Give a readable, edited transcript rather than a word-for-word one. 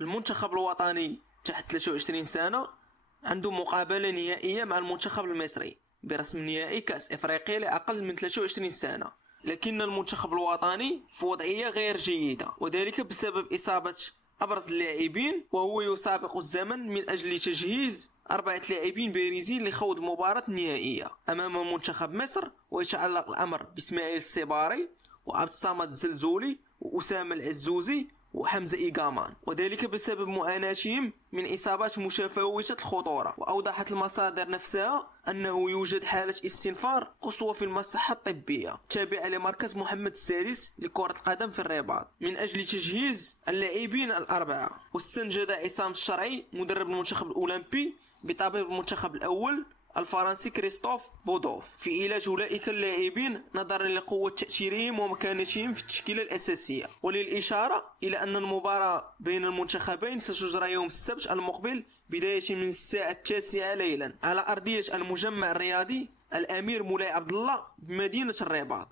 المنتخب الوطني تحت 23 سنة عنده مقابلة نهائية مع المنتخب المصري برسم نهائي كأس إفريقيا لأقل من 23 سنة، لكن المنتخب الوطني في وضعية غير جيدة، وذلك بسبب إصابة أبرز اللاعبين، وهو يسابق الزمن من أجل تجهيز 4 لاعبين بارزين لخوض مباراة نهائية أمام منتخب مصر. ويتعلق الأمر بإسماعيل السيباري وعبد الصمد الزلزولي وأسامة العزوزي وحمزة إيغامان، وذلك بسبب معاناتهم من إصابات متفاوتة الخطورة. وأوضحت المصادر نفسها أنه يوجد حالة استنفار قصوى في المصحة الطبية تابعة لمركز محمد السادس لكرة القدم في الرباط من أجل تجهيز اللاعبين الأربعة. واستنجد عصام الشرعي مدرب المنتخب الأولمبي بطبيب المنتخب الأول الفرنسي كريستوف بودوف في علاج أولئك اللاعبين نظرا لقوة تأثيرهم ومكانتهم في التشكيلة الأساسية. وللإشارة إلى أن المباراة بين المنتخبين ستجرى يوم السبت المقبل بداية من الساعة 9 ليلا على أرضية المجمع الرياضي الأمير مولاي عبد الله بمدينة الرباط.